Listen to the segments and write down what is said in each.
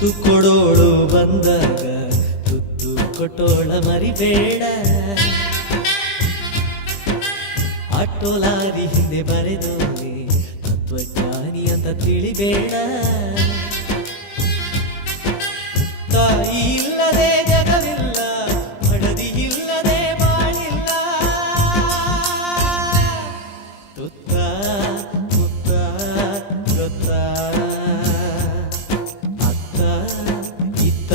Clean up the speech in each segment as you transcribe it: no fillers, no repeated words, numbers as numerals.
ತುತ್ತು ಕೊಡೋಳು ಬಂದಾಗ ತುತ್ತು ಕೊಟ್ಟೋಳ ಮರಿಬೇಡ. ಆಟೋ ಲಾರಿ ಹಿಂದೆ ಬರೆದೋನೆ ತತ್ವಜ್ಞಾನಿ ಅಂತ ತಿಳಿಬೇಡ. ತಾಯಿ ಇಲ್ಲದೆ ಜಗವಿಲ್ಲ, ಮಡದಿ ಇಲ್ಲದೆ ಬಾಳಿಲ್ಲ. ತುತ್ತ ಮುತ್ತ ಗೊತ್ತ ಅತ್ತ ಇತ್ತ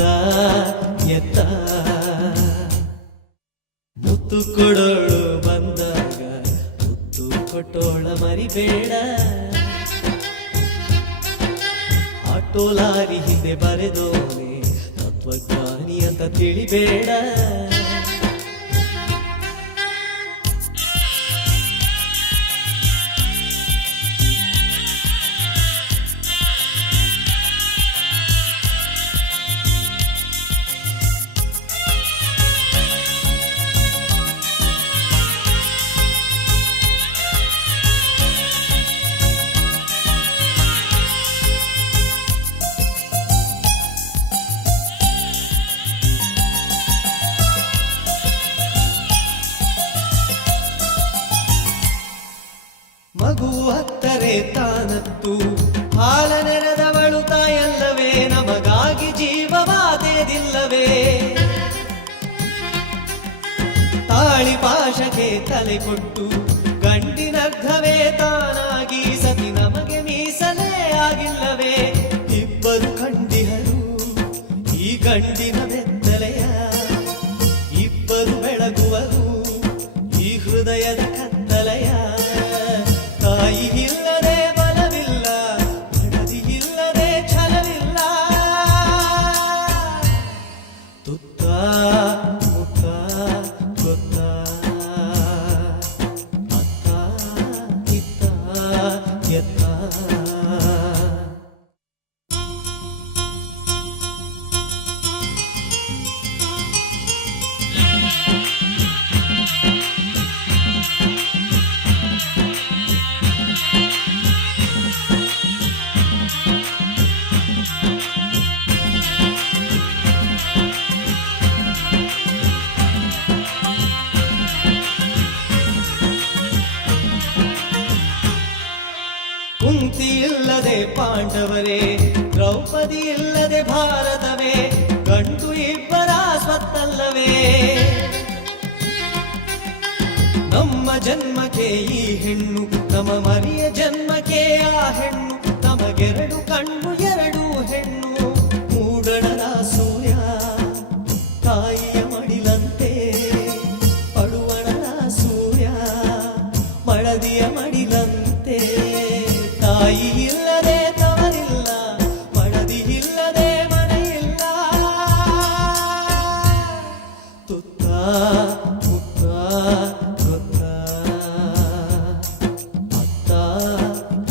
ಎತ್ತ. ಮುತ್ತು ಕೊಡೋಳು ಬಂದಾಗ ತುತ್ತು ಕೊಟ್ಟೋಳ ಮರಿಬೇಡ. ಆಟೋ ಲಾರಿ ಹಿಂದೆ ಬರೆದೋನೆ ತತ್ವಜ್ಞಾನಿ ಅಂತ ತಿಳಿಬೇಡ. ಮಗು ಹತ್ತರೆ ತಾನತ್ತು ಹಾಲ ನೆರೆದವಳು ತಾಯಲ್ಲವೇ, ನಮಗಾಗಿ ಜೀವವಾದೇದಿಲ್ಲವೇ. ತಾಳಿ ಪಾಶಕ್ಕೆ ತಲೆ ಕೊಟ್ಟು ಗಂಡಿನರ್ಧವೇ ತಾನಾಗಿ ಸತಿ ನಮಗೆ ಮೀಸಲೇ ಆಗಿಲ್ಲವೇ. ಇಬ್ಬರು ಕಂಡಿಹರು ಈ ಗಂಡಿನ ಬೆತ್ತಲೆಯ, ಇಬ್ಬರು ಬೆಳಗುವರು ಈ ಹೃದಯದ ಕತ್ತಲೆಯ. ತಾಯಿ ಇಲ್ಲದೆ ಬಲವಿಲ್ಲ, ಮಡದಿ ಇಲ್ಲದೆ ಛಲವಿಲ್ಲ. ತುತ್ತ ಮುತ್ತ ಗೊತ್ತ ಅತ್ತ ಇತ್ತ ಎತ್ತ. ಕುಂತಿ ಇಲ್ಲದೆ ಪಾಂಡವರೇ, ದ್ರೌಪದಿ ಇಲ್ಲದೆ ಭಾರತವೇ. ಗಂಡು ಇಬ್ಬರ ಸ್ವತ್ತಲ್ಲವೇ. ನಮ್ಮ ಜನ್ಮಕ್ಕೆ ಈ ಹೆಣ್ಣು, ನಮ್ಮ ಮರಿಯ ಜನ್ಮಕ್ಕೆ ಆ ಹೆಣ್ಣು. ನಮಗೆರಡು ಕಣ್ಣು ಎರಡು ಹೆಣ್ಣು. ಮೂಡಣದ ಸೂರ್ಯ ತಾಯಿಯ ಮಡಿಲಂತೆ, ಪಡುವಣದ ಸೂರ್ಯ ಮಳದಿಯ ಮಡಿಲಂತೆ. ತಾಯಿ ಇಲ್ಲದೆ ತವರಿಲ್ಲ, ಮಡದಿ ಇಲ್ಲದೆ ಮನೆಯಿಲ್ಲ. ತುತ್ತ ಮುತ್ತ ಗೊತ್ತ ಅತ್ತ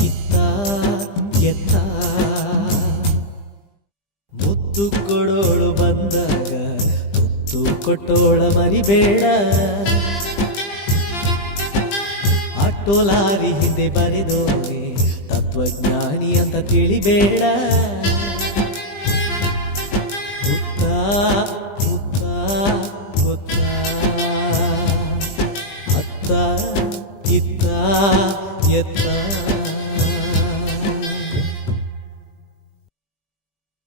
ಇತ್ತ ಎತ್ತ. ಮುತ್ತು ಕೊಡೋಳು ಬಂದಾಗ ತುತ್ತು ಕೊಟ್ಟೋಳ ಮರಿಬೇಡ. ಆಟೋ ಲಾರಿ ಹಿಂದೆ ಬರೆದೋನೆ ತತ್ವಜ್ಞಾನಿ ಅಂತ ತಿಳಿಬೇಡ. ಮುತ್ತ ಮುತ್ತ ಗೊತ್ತ ಅತ್ತ ಇತ್ತ